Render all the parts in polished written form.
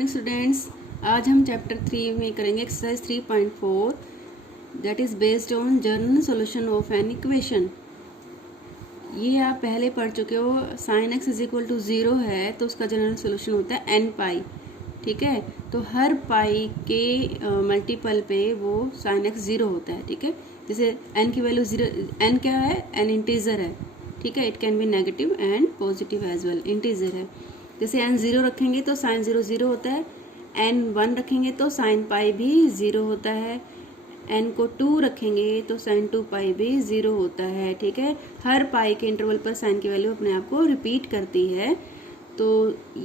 Morning students. आज हम chapter 3 में करेंगे exercise 3.4 that is based on general solution of an equation. ये आप पहले पढ़ चुके हो। Sine x is equal to 0 है तो उसका जनरल सॉल्यूशन होता है एन पाई। ठीक है, तो हर पाई के मल्टीपल पे वो साइन एक्स 0 होता है। ठीक है, जैसे एन की वैल्यू 0, एन क्या है, एन इंटीजर है। ठीक है, it can be negative and positive as well, integer है। जैसे एन 0 रखेंगे तो साइन 0 0 होता है, एन 1 रखेंगे तो साइन पाई भी 0 होता है, एन को 2 रखेंगे तो साइन 2 पाई भी 0 होता है। ठीक है, हर पाई के इंटरवल पर साइन की वैल्यू अपने आप को रिपीट करती है। तो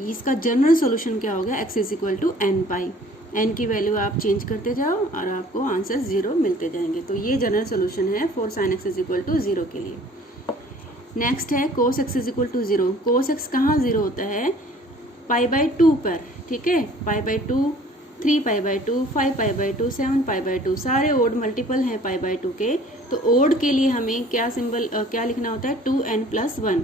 इसका जनरल सॉल्यूशन क्या हो गया, x is equal to N pi. N की वैल्यू आप चेंज करते जाओ और आपको आंसर 0 मिलते जाएंगे। तो ये जनरल सॉल्यूशन है for sine x is equal to 0 के लिए। नेक्स्ट है cos x is equal to 0। Cos x कहाँ 0 होता है, पाई बाई 2 पर। ठीक है, पाई by 2, 3 pi by 2, 5 pi by 2, 7 pi by 2, सारे ओड मल्टीपल हैं पाई बाई 2 के। तो ओड के लिए हमें क्या सिंबल क्या लिखना होता है, 2n प्लस 1।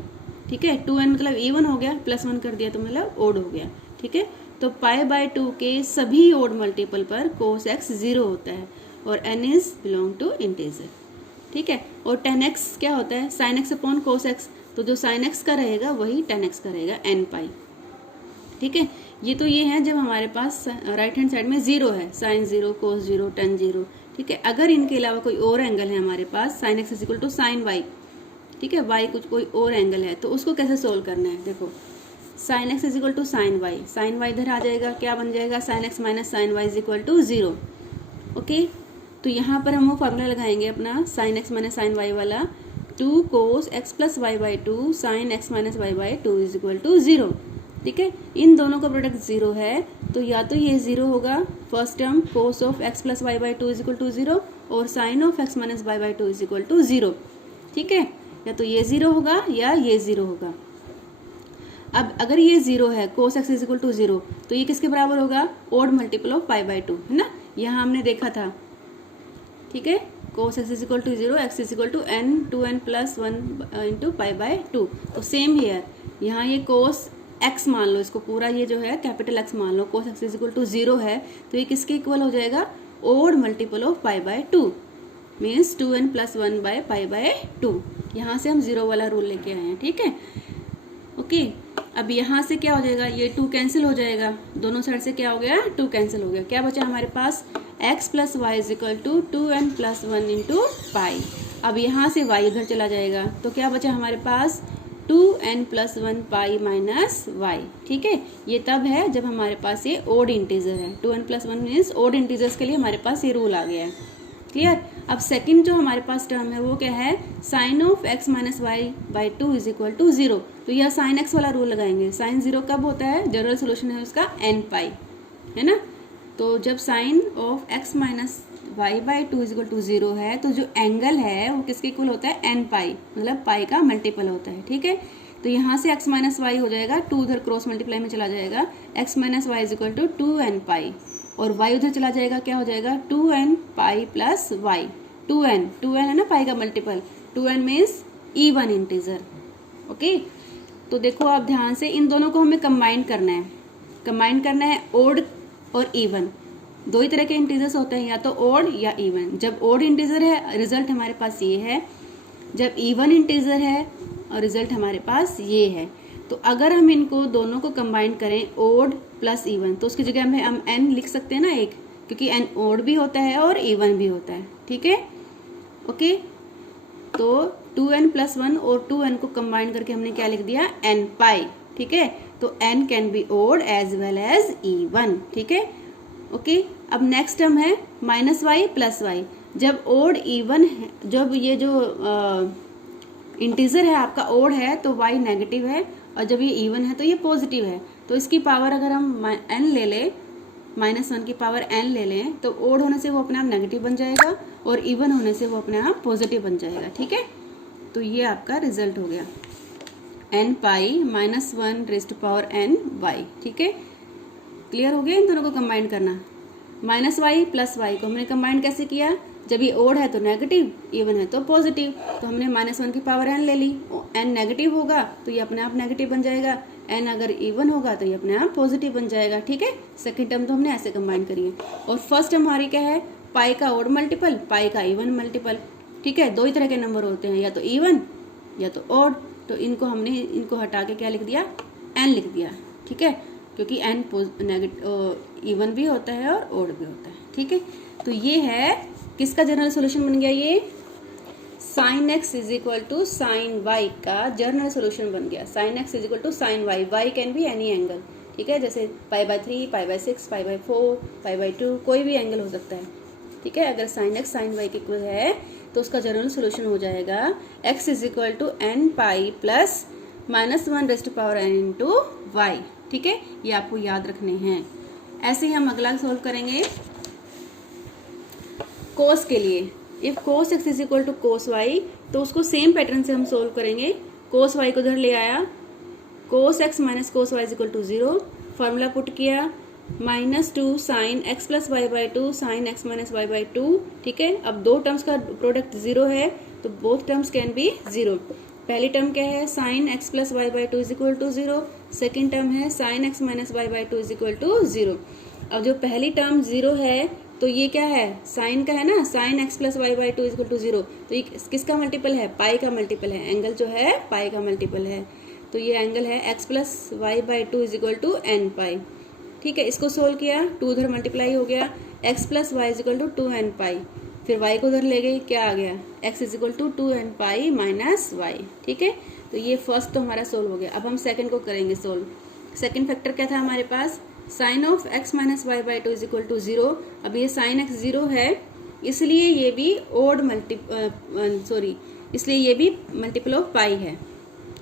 ठीक है, 2n मतलब इवन हो गया, प्लस 1 कर दिया तो मतलब ओड हो गया। ठीक है, तो पाई बाई 2 के सभी ओड मल्टीपल पर कोस एक्स 0 होता है और n is belong to integer. ठीक है, और 10x क्या होता है, sine x upon cos x. तो जो साइन एक्स का रहेगा वही 10x का रहेगा, n पाई। ठीक है, ये तो ये है जब हमारे पास राइट हैंड साइड में 0 है, साइन 0, कोस 0, टेन 0। ठीक है, अगर इनके अलावा कोई और एंगल है हमारे पास, sine x is equal to sine Y. ठीक है, वाई कुछ कोई और एंगल है तो उसको कैसे सोल्व करना है, देखो sine x is equal to sine y, sine y इधर आ जाएगा, क्या बन जाएगा, sine x minus sine y is equal to 0। Okay, तो यहाँ पर हम वो फार्मूला लगाएंगे अपना sine x minus sine y वाला, 2 cos x plus Y by 2 sine x minus Y by 2 is equal to 0। ठीक है, इन दोनों का प्रोडक्ट 0 है तो या तो ये 0 होगा, first term cos of x plus Y by 2 is equal to 0 और sine of x minus Y by 2 is equal to 0। ठीक है, या तो ये 0 होगा या ये 0 होगा। अब अगर ये 0 है, cos x is equal to 0, तो ये किसके बराबर होगा, odd multiple of pi by 2, है ना, यहाँ हमने देखा था। ठीक है, cos x is equal to 0, x is equal to n 2n plus 1 into pi by 2। तो सेम हियर, यहाँ ये कोस एक्स मान लो, इसको पूरा ये जो है कैपिटल एक्स मान लो, cos x is equal to 0 है तो ये किसके इक्वल हो जाएगा, odd multiple of pi by 2 means 2n plus 1 by pi by 2। यहाँ से हम 0 वाला रूल लेके आए हैं। ठीक है, ओके, अब यहाँ से क्या हो जाएगा, ये 2 कैंसिल हो जाएगा, दोनों साइड से क्या हो गया, 2 कैंसिल हो गया। क्या बचा हमारे पास, x plus Y is equal to 2n plus 1 into pi. अब यहाँ से y इधर चला जाएगा तो क्या बचा हमारे पास, 2n plus 1 pi minus y। ठीक है, ये तब है जब हमारे पास ये ओड इंटीजर है, 2n plus 1 means odd integers के लिए हमारे पास ये रूल आ गया है। क्लियर। अब सेकंड जो हमारे पास टर्म है वो क्या है, sine of x minus Y by 2 is equal to 0। तो यह साइन x वाला रूल लगाएंगे। साइन 0 कब होता है, जनरल सोल्यूशन है उसका n पाई, है ना। तो जब sine of x minus Y by 2 is equal to 0 है तो जो एंगल है वो किसके इक्वल होता है, n पाई, मतलब पाई का मल्टीपल होता है। ठीक है, तो यहाँ से x माइनस वाई हो जाएगा, 2 उधर क्रॉस मल्टीप्लाई में चला जाएगा, x minus y is equal to 2n pi और y उधर चला जाएगा, क्या हो जाएगा, 2n पाई प्लस y। 2n है ना पाई का multiple, 2n means even integer. Okay, तो देखो आप ध्यान से, इन दोनों को हमें कंबाइन करना है। कंबाइन करना है ओड और इवन, दो ही तरह के इंटीजर्स होते हैं, या तो ओड या इवन। जब ओड इंटीजर है रिजल्ट हमारे पास ये है, जब इवन इंटीजर है और रिजल्ट हमारे पास ये है। तो अगर हम इनको दोनों को कंबाइन करें, ओड प्लस इवन, तो उसकी जगह में हम n लिख सकते हैं ना एक, क्योंकि n ओड भी होता है और इवन भी होता है। ठीक है, ओके, तो 2n प्लस 1 और 2n को कंबाइन करके हमने क्या लिख दिया, n पाई। ठीक है, तो n can be odd as well as even. ठीक है, ओके, अब नेक्स्ट टर्म है माइनस वाई प्लस वाई। जब ओड इवन है, जब ये जो इंटीजर है आपका ओड है तो y नेगेटिव है, और जब ये इवन है तो ये पॉजिटिव है। तो इसकी पावर अगर हम n ले लें, -1 की पावर n ले लें, तो ओड होने से वो अपने आप नेगेटिव बन जाएगा और इवन होने से वो अपने आप पॉजिटिव बन जाएगा। ठीक है, तो ये आपका रिजल्ट हो गया, n pi minus 1 raise to power n y। ठीक है, क्लियर हो गया। इन दोनों को कंबाइन करना, माइनस वाई प्लस वाई को हमने कंबाइन कैसे किया, जब ये ओड है तो नेगेटिव, इवन है तो पॉजिटिव, तो हमने -1 की पावर n ले ली, n नेगेटिव होगा तो ये अपने आप नेगेटिव बन जाएगा, एन अगर इवन होगा तो ये अपने आप पॉजिटिव बन जाएगा, ठीक है। सेकेंड टर्म तो हमने ऐसे कंबाइन करी है। और फर्स्ट टर्म हमारी क्या है, पाई का ऑड मल्टीपल, पाई का इवन मल्टीपल, ठीक है। दो ही तरह के नंबर होते हैं, या तो इवन या तो ऑड। तो इनको हटा के क्या लिख दिया, एन लिख दिया, ठीक है, क्योंकि एन इवन भी होता है और ऑड भी होता है, ठीक है। तो ये है किसका जनरल सॉल्यूशन बन गया, ये sine x is equal to sine y का जनरल सॉल्यूशन बन गया। Sine x is equal to sine y, y can be any angle, ठीक है, जैसे π/3, π/6, π/4, π/2, कोई भी एंगल हो सकता है, ठीक है। अगर साइन एक्स साइन वाई के इक्वल है तो उसका जनरल सॉल्यूशन हो जाएगा x is equal to N pi plus -1 n into y, ठीक है। ये आपको याद रखने हैं। ऐसे ही हम अगला सॉल्व करेंगे कोस के लिए। If cos x is equal to cos y, तो उसको सेम पैटर्न से हम सोल्व करेंगे। कोस वाई को उधर ले आया, cos x minus cos y is equal to 0, formula put किया, -2 sine x plus Y by 2 sine x minus Y by 2, ठीक है। अब दो टर्म्स का प्रोडक्ट 0 है तो बोथ टर्म्स कैन बी 0। पहली टर्म क्या है, sine x plus Y by 2 is equal to 0, second term है sine x minus Y by 2 is equal to 0। अब जो पहली टर्म 0 है तो ये क्या है, साइन का है ना, sine x plus Y by 2 is equal to 0, तो ये किसका मल्टीपल है, पाई का मल्टीपल है। एंगल जो है पाई का मल्टीपल है, तो ये एंगल है X plus Y by 2 is equal to N pi, ठीक है। इसको सोल्व किया, 2 उधर मल्टीप्लाई हो गया, X plus Y is equal to 2 N pi, फिर वाई को उधर ले गई, क्या आ गया, x is equal to 2 N pi minus Y, ठीक है। तो ये फर्स्ट तो हमारा सोल्व हो गया। अब हम सेकंड को करेंगे सोल्व। सेकंड फैक्टर क्या था हमारे पास, sine of x minus Y by 2 is equal to 0। अब ये साइन एक्स 0 है, इसलिए ये भी ओड इसलिए ये भी मल्टीपल ऑफ पाई है,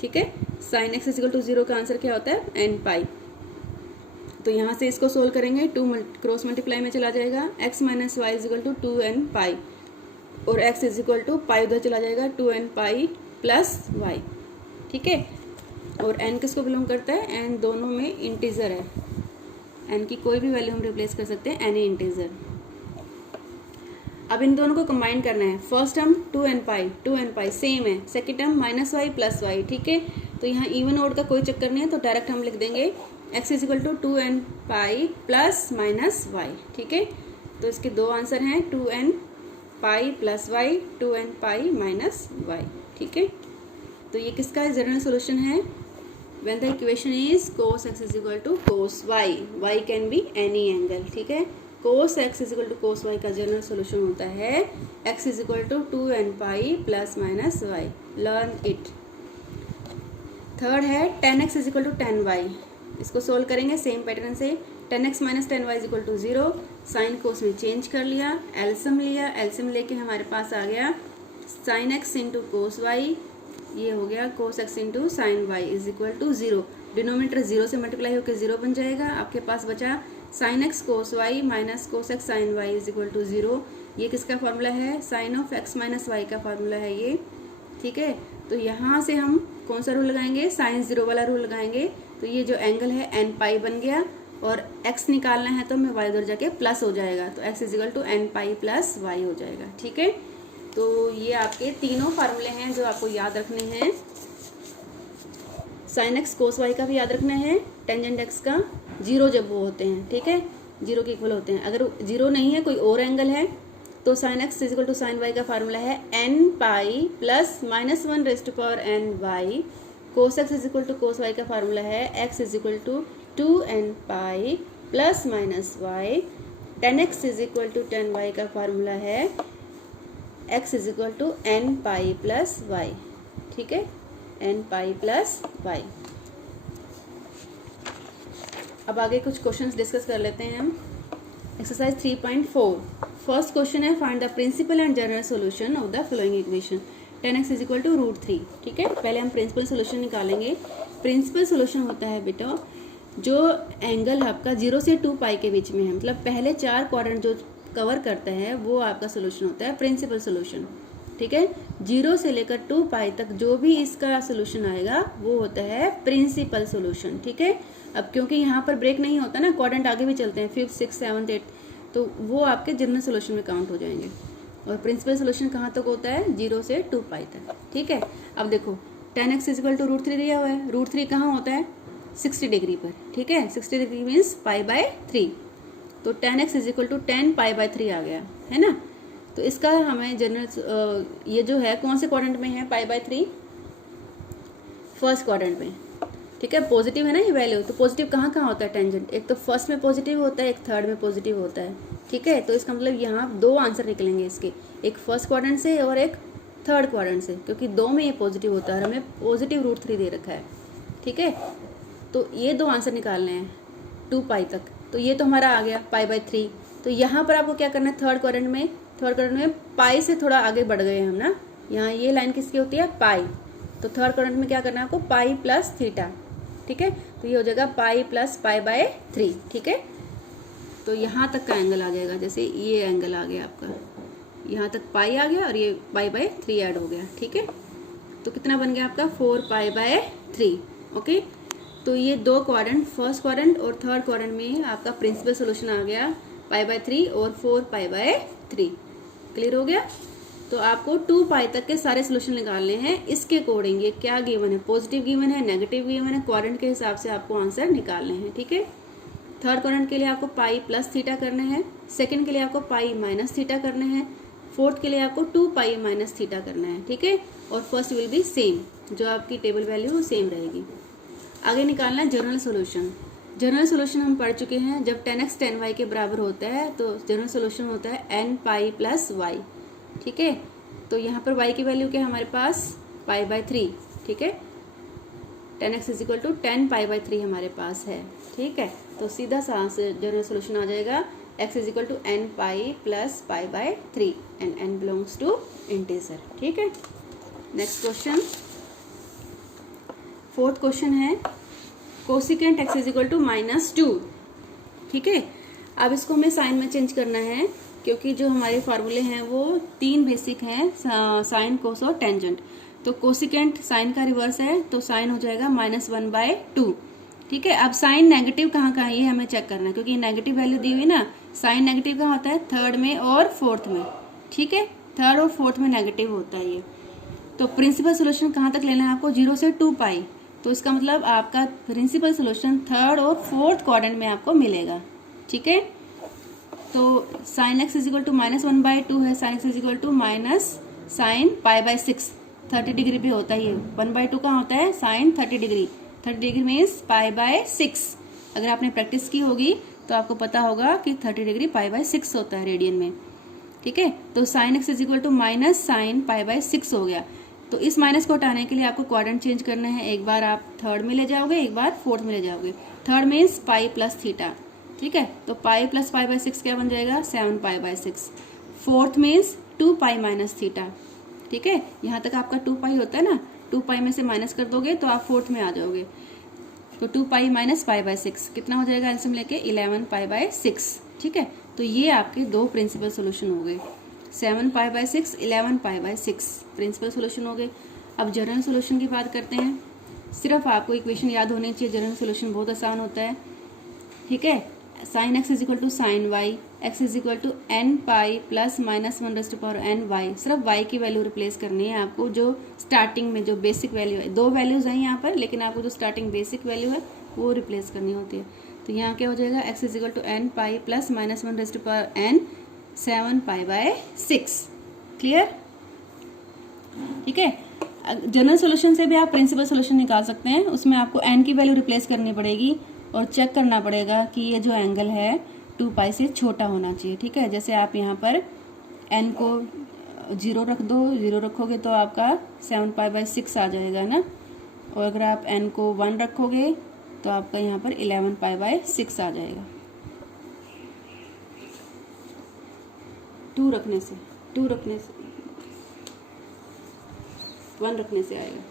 ठीक है। Sine x is equal to 0 का आंसर क्या होता है, एन पाई। तो यहाँ से इसको सोल्व करेंगे, 2 क्रॉस मल्टीप्लाई में चला जाएगा, x minus y is equal to 2n pi, और x is equal to pi उधर चला जाएगा, 2n पाई प्लस वाई, ठीक है। और n किसको बिलोंग करता है, n दोनों में इंटीजर है, n की कोई भी वैल्यू हम रिप्लेस कर सकते हैं, एनी इंटीजर। अब इन दोनों को कंबाइन करना है। First term 2n pi same है, second term minus Y plus Y, ठीक है। तो यहाँ इवन ऑड का कोई चक्कर नहीं है, तो डायरेक्ट हम लिख देंगे x is equal to 2n pi plus minus Y, ठीक है। तो इसके दो आंसर हैं, 2n पाई plus y, 2n pi minus Y, ठीक है। तो ये किसका जनरल सोल्यूशन है, when the equation is cos x is equal to cos y, y can be any angle, ठीक है। cos x is equal to cos y का general solution होता है x is equal to 2n pi plus minus y, learn it. Third है tan x is equal to tan y, इसको solve करेंगे same pattern से। tan x minus tan y is equal to 0, sine को उसमें change कर लिया, एल्सियम लिया, एल्सियम लेके हमारे पास आ गया sine x into cos y, ये हो गया cos x into sine y is equal to 0। Denominator 0 से मल्टीप्लाई होकर 0 बन जाएगा, आपके पास बचा sine x cos y minus cos x sine y is equal to 0। ये किसका फॉर्मूला है, sine of x minus y का फॉर्मूला है ये, ठीक है। तो यहाँ से हम कौन सा रूल लगाएंगे, साइन 0 वाला रूल लगाएंगे। तो ये जो एंगल है एन पाई बन गया, और x निकालना है तो हमें y उधर जाके प्लस हो जाएगा, तो x is equal to N pi plus y हो जाएगा, ठीक है। तो ये आपके तीनों फार्मूले हैं जो आपको याद रखने हैं। साइन एक्स कोस वाई का भी याद रखना है, टेंजेंट एक्स का 0 जब वो होते हैं, ठीक है, 0 के इक्वल होते हैं। अगर 0 नहीं है, कोई और एंगल है, तो sine x is equal to sine y का फार्मूला है n pi plus -1 raise to power n y. Cos x is equal to cos y का फार्मूला है x is equal to 2n pi plus minus y. Tan x is equal to tan y का formula है x is equal to N pi plus Y, ठीक है, n pi plus Y. अब आगे कुछ questions discuss कर लेते हैं हम। एक्सरसाइज 3.4, फर्स्ट क्वेश्चन है find the principal and general solution of the following equation. 10x is equal to √3, ठीक है। पहले हम प्रिंसिपल सॉल्यूशन निकालेंगे। प्रिंसिपल सॉल्यूशन होता है बेटा जो एंगल आपका 0 से 2 पाई के बीच में है, मतलब पहले 4 क्वाड्रेंट जो कवर करता है वो आपका सोल्यूशन होता है प्रिंसिपल सोल्यूशन, ठीक है। 0 से लेकर 2 पाई तक जो भी इसका सोल्यूशन आएगा वो होता है प्रिंसिपल सोल्यूशन, ठीक है। अब क्योंकि यहाँ पर ब्रेक नहीं होता ना, क्वाड्रेंट आगे भी चलते हैं, 5th 6th 7th 8th, तो वो आपके जनरल सोल्यूशन में काउंट हो जाएंगे। और प्रिंसिपल सोल्यूशन कहाँ तक होता है, 0 से 2 पाई तक, ठीक है। अब देखो 10x इज इक्वल टू √3 दिया हुआ है, √3 कहाँ होता है, 60 डिग्री पर, ठीक है। 60 डिग्री मीन्स π/3, तो tan x is equal to 10 π/3 आ गया, है ना। तो इसका हमें जनरल ये जो है कौन से क्वाड्रेंट में है π/3, फर्स्ट क्वाड्रेंट में, ठीक है। पॉजिटिव है ना ये वैल्यू, तो पॉजिटिव कहाँ कहाँ होता है टेंजेंट, एक तो फर्स्ट में पॉजिटिव होता है, एक थर्ड में पॉजिटिव होता है, ठीक है। तो इसका मतलब यहाँ दो आंसर निकलेंगे इसके, एक फर्स्ट क्वाड्रेंट से और एक थर्ड क्वाड्रेंट से, क्योंकि दो में ये पॉजिटिव होता है और हमें पॉजिटिव √3 दे रखा है, ठीक है। तो ये दो आंसर निकालने हैं 2π तक, तो ये तो हमारा आ गया π/3। तो यहाँ पर आपको क्या करना है, थर्ड क्वाड्रेंट में पाई से थोड़ा आगे बढ़ गए हम ना, यहाँ ये लाइन किसकी होती है, पाई, तो थर्ड क्वाड्रेंट में क्या करना है आपको, पाई प्लस थीटा, ठीक है। तो ये हो जाएगा पाई प्लस π/3, ठीक है। तो यहाँ तक का एंगल आ जाएगा, जैसे ये एंगल आ गया आपका, यहाँ तक पाई आ गया और ये π/3 ऐड हो गया, ठीक है। तो कितना बन गया आपका 4π/3, ओके। तो ये दो क्वाड्रेंट, फर्स्ट क्वाड्रेंट और थर्ड क्वाड्रेंट में आपका प्रिंसिपल सोल्यूशन आ गया π/3 और 4π/3, क्लियर हो गया। तो आपको 2π तक के सारे सोल्यूशन निकालने हैं इसके अकॉर्डिंग, ये क्या गिवन है, पॉजिटिव गिवन है, नेगेटिव गिवन है, क्वाड्रेंट के हिसाब से आपको आंसर निकालने हैं, ठीक है। थर्ड क्वाड्रेंट के लिए आपको पाई प्लस थीटा करना है, सेकंड के लिए आपको पाई माइनस थीटा करना है, फोर्थ के लिए आपको 2π माइनस थीटा करना है, ठीक है। और फर्स्ट विल बी सेम, जो आपकी टेबल वैल्यू वो सेम रहेगी। आगे निकालना है जनरल सोल्यूशन। जनरल सोल्यूशन हम पढ़ चुके हैं, जब 10x 10y के बराबर होता है तो जनरल सोल्यूशन होता है nπ प्लस y, ठीक है। तो यहाँ पर y की वैल्यू क्या है हमारे पास, π/3, ठीक है। 10x इज इक्वल टू 10π/3 हमारे पास है, ठीक है। तो सीधा सा जनरल सोल्यूशन आ जाएगा x is equal to nπ plus π/3 and n belongs to integer, ठीक है। नेक्स्ट क्वेश्चन, फोर्थ क्वेश्चन है cosecant x is equal to -2, ठीक है। अब इसको हमें साइन में चेंज करना है, क्योंकि जो हमारे फार्मूले हैं वो 3 बेसिक हैं, साइन, कोस और टेंजेंट। तो कोसिकेंट साइन का रिवर्स है, तो साइन हो जाएगा -1/2, ठीक है। अब साइन नेगेटिव कहाँ कहाँ है ये हमें चेक करना है, क्योंकि नेगेटिव वैल्यू दी हुई ना, साइन नेगेटिव कहाँ होता है, थर्ड में और फोर्थ में, ठीक है। थर्ड और फोर्थ में नेगेटिव होता है ये। तो प्रिंसिपल सोल्यूशन कहाँ तक लेना है आपको, 0 से 2π, तो इसका मतलब आपका प्रिंसिपल सोल्यूशन थर्ड और फोर्थ क्वाड्रेंट में आपको मिलेगा, ठीक है। तो sine x is equal to -1/2 है, sine x is equal to minus sine π/6, 30 degree पे होता है ये, 1/2 का होता है साइन 30 डिग्री, 30 डिग्री मीन्स π/6। अगर आपने प्रैक्टिस की होगी तो आपको पता होगा कि 30 डिग्री π/6 होता है रेडियन में, ठीक है। तो sine x is equal to minus sine π/6 हो गया। तो इस माइनस को हटाने के लिए आपको क्वाड्रेंट चेंज करना है, एक बार आप थर्ड में ले जाओगे, एक बार फोर्थ में ले जाओगे। Third means pi plus theta, ठीक है। तो पाई प्लस π/6 क्या बन जाएगा, 7π/6। फोर्थ मीन्स 2π माइनस थीटा, ठीक है। यहाँ तक आपका 2π होता है ना, 2π में से माइनस कर दोगे तो आप फोर्थ में आ जाओगे। तो 2π माइनस π/6 कितना हो जाएगा, एल्सियम लेके 11π/6, ठीक है। तो ये आपके दो प्रिंसिपल सोल्यूशन हो गए, 7π/6, 11π/6 प्रिंसिपल सोल्यूशन हो गए। अब जनरल सोल्यूशन की बात करते हैं। सिर्फ आपको इक्वेशन याद होनी चाहिए, जनरल सोल्यूशन बहुत आसान होता है, ठीक है। Sine x is equal to sine y, x is equal to nπ plus -1/n/y। सिर्फ y की वैल्यू रिप्लेस करनी है आपको, जो स्टार्टिंग में जो बेसिक वैल्यू है, दो वैल्यूज हैं यहाँ पर, लेकिन आपको जो स्टार्टिंग बेसिक वैल्यू है वो रिप्लेस करनी होती है। तो यहाँ क्या हो जाएगा, x is equal to nπ plus -1/n 7π/6, clear, ठीक है। जनरल सोल्यूशन से भी आप प्रिंसिपल सोल्यूशन निकाल सकते हैं, उसमें आपको n की वैल्यू रिप्लेस करनी पड़ेगी और चेक करना पड़ेगा कि ये जो एंगल है 2π से छोटा होना चाहिए, ठीक है। जैसे आप यहाँ पर n को 0 रख दो, 0 रखोगे तो आपका 7π/6 आ जाएगा ना, और अगर आप n को 1 रखोगे तो आपका यहाँ पर 11π/6 आ जाएगा। 2 रखने से 1 रखने से आएगा,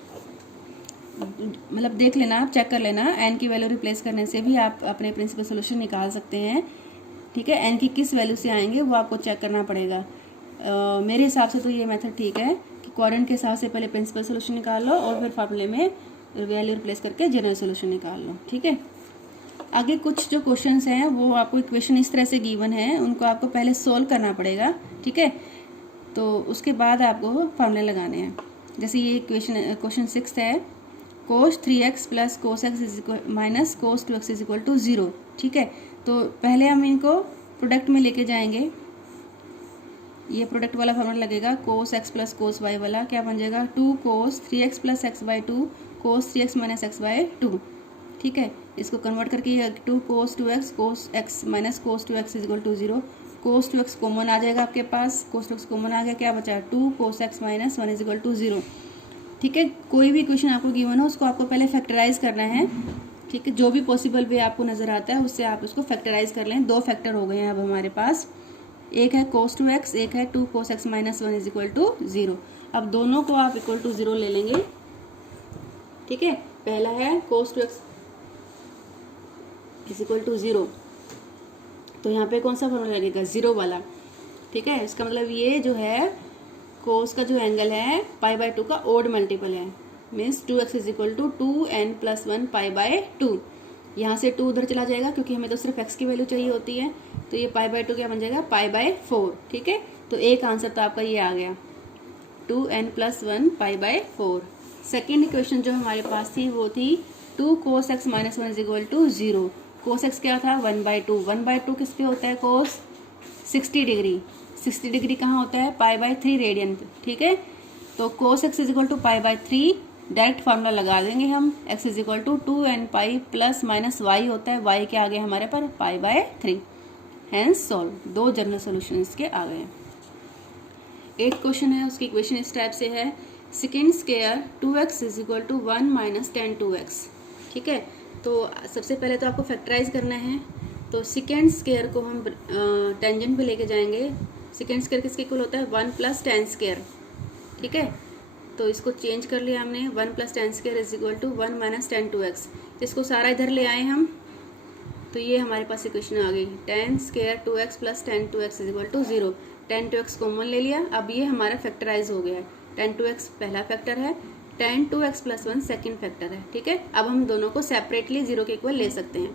मतलब देख लेना, आप चेक कर लेना, n की वैल्यू रिप्लेस करने से भी आप अपने प्रिंसिपल सोल्यूशन निकाल सकते हैं, ठीक है। n की किस वैल्यू से आएंगे वो आपको चेक करना पड़ेगा। मेरे हिसाब से तो ये मेथड ठीक है कि क्वाड्रेंट के हिसाब से पहले प्रिंसिपल सोल्यूशन निकाल लो और फिर फार्मूले में वैल्यू रिप्लेस करके जनरल सोल्यूशन निकाल लो, ठीक है। आगे कुछ जो क्वेश्चंस हैं वो आपको इक्वेशन इस तरह से गिवन है, उनको आपको पहले सोल्व करना पड़ेगा, ठीक है। तो उसके बाद आपको फार्मूले लगाने हैं। जैसे ये क्वेश्चन 6 है, cos 3x plus cos x is equal minus cos 2x is equal to 0। ठीक है, तो पहले हम इनको प्रोडक्ट में लेके जाएंगे। ये प्रोडक्ट वाला फॉर्मूला लगेगा, cos x plus cos y वाला क्या बन जाएगा 2 cos 3x plus X by 2 cos 3x minus X by 2। ठीक है, इसको कन्वर्ट करके ये 2 cos 2x cos x minus cos 2x is equal to 0। Cos 2x common आ जाएगा आपके पास, कोस 2x कॉमन आ गया, क्या बचा 2 cos x minus 1 is equal to 0। ठीक है, कोई भी इक्वेशन आपको गिवन हो उसको आपको पहले फैक्टराइज करना है। ठीक है, जो भी पॉसिबल वे आपको नजर आता है उससे आप उसको फैक्टराइज कर लें। 2 फैक्टर हो गए हैं अब हमारे पास, एक है कोस 2x, एक है 2 cos x minus 1 is equal to 0। अब दोनों को आप इक्वल टू 0 ले लेंगे। ठीक है, पहला है कोस 2x इज इक्वल टू 0, तो यहाँ पे कौन सा फॉर्मूला लगेगा 0 वाला। ठीक है, इसका मतलब ये जो है कोस का जो एंगल है पाई बाय 2 का ओड मल्टीपल है, means 2x is equal to 2n plus 1 pi by 2। यहाँ से 2 उधर चला जाएगा क्योंकि हमें तो सिर्फ x की वैल्यू चाहिए होती है, तो ये पाई बाय 2 क्या बन जाएगा पाई बाय 4। ठीक है, तो एक आंसर तो आपका ये आ गया 2n plus 1 pi by 4। Second equation जो हमारे पास थी वो थी 2 cos x minus 1 is equal to 0। Cos x क्या था 1/2, 1/2 किस पे होता है कोस 60 डिग्री। 60 डिग्री कहाँ होता है पाई बाय 3 रेडियन पे। ठीक है, तो cos x is equal to pi by 3, direct formula लगा देंगे हम, x is equal to 2n pi plus minus y होता है, y के आगे हमारे पर pi by 3, hence solve. 2 general solution के आ गए। 8 क्वेश्चन है, उसकी इक्वेशन इस टाइप से है second square 2x is equal to 1 minus 10 2x। ठीक है, तो सबसे पहले तो आपको फैक्टराइज करना है, तो सेकेंड स्क्वायर को हम टेंजेंट पे लेके जाएंगे। सेकेंड स्क्वायर किसके इक्वल होता है 1 प्लस 10 स्क्वायर। ठीक है, तो इसको चेंज कर लिया हमने, 1 plus 10 square is equal to 1 minus 10 2x। इसको सारा इधर ले आए हम, तो ये हमारे पास इक्वेशन आ गई 10 square 2x plus 10 2x is equal to 0। 10 2x common ले लिया, अब ये हमारा फैक्टराइज हो गया है। 10 2x पहला फैक्टर है, 10 2x प्लस 1 सेकेंड फैक्टर है। ठीक है, अब हम दोनों को सेपरेटली 0 के इक्वल ले सकते हैं।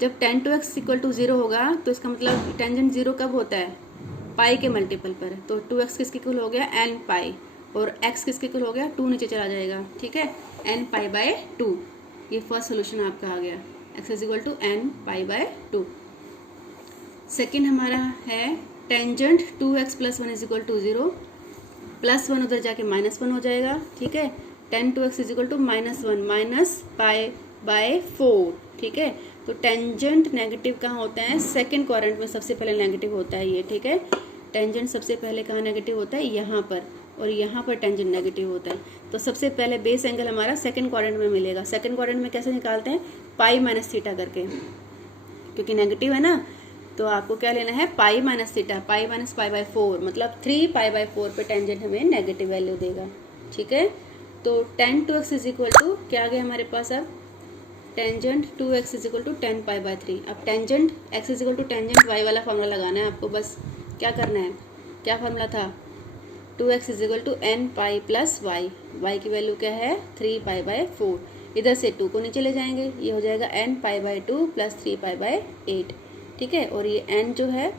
जब 10 2x इक्वल टू 0 होगा तो इसका मतलब टेंजेंट 0 कब होता है पाई के मल्टीपल पर, तो 2x किसके इक्वल हो गया n पाई, और x किसके इक्वल हो गया 2 नीचे चला जाएगा। ठीक है, n पाई बाय 2, ये फर्स्ट सोल्यूशन आपका आ गया, x is equal to n pi by 2। Second हमारा है tangent 2x plus 1 is equal to 0, plus 1 उधर जाके माइनस 1 हो जाएगा। ठीक है, 10 2x is equal to minus 1 minus pi by 4। ठीक है, तो टेंजेंट नेगेटिव कहाँ होता है सेकंड क्वाड्रेंट में सबसे पहले नेगेटिव होता है ये। ठीक है, टेंजेंट सबसे पहले कहाँ नेगेटिव होता है यहाँ पर, और यहाँ पर टेंजेंट नेगेटिव होता है। तो सबसे पहले बेस एंगल हमारा सेकंड क्वाड्रेंट में मिलेगा। सेकंड क्वाड्रेंट में कैसे निकालते हैं पाई माइनस थीटा करके, क्योंकि नेगेटिव है ना, तो आपको क्या लेना है pi minus theta, pi minus pi by 4 मतलब 3 पाई बाय 4 पे टेंजेंट हमें नेगेटिव वैल्यू देगा। ठीक है, तो 10 2x इज इक्वल टू क्या आ गया हमारे पास, अब tangent 2x is equal to 10 pi by 3। अब tangent x is equal to tangent y वाला फार्मूला लगाना है आपको, बस क्या करना है, क्या फार्मूला था 2x is equal to n pi plus y की वैल्यू क्या है 3 पाई बाय 4। इधर से 2 को नीचे ले जाएंगे, ये हो जाएगा n pi by 2 plus 3 pi by 8। ठीक है, और ये n जो है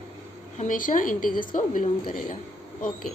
हमेशा इंटीजर्स को बिलोंग करेगा। ओके।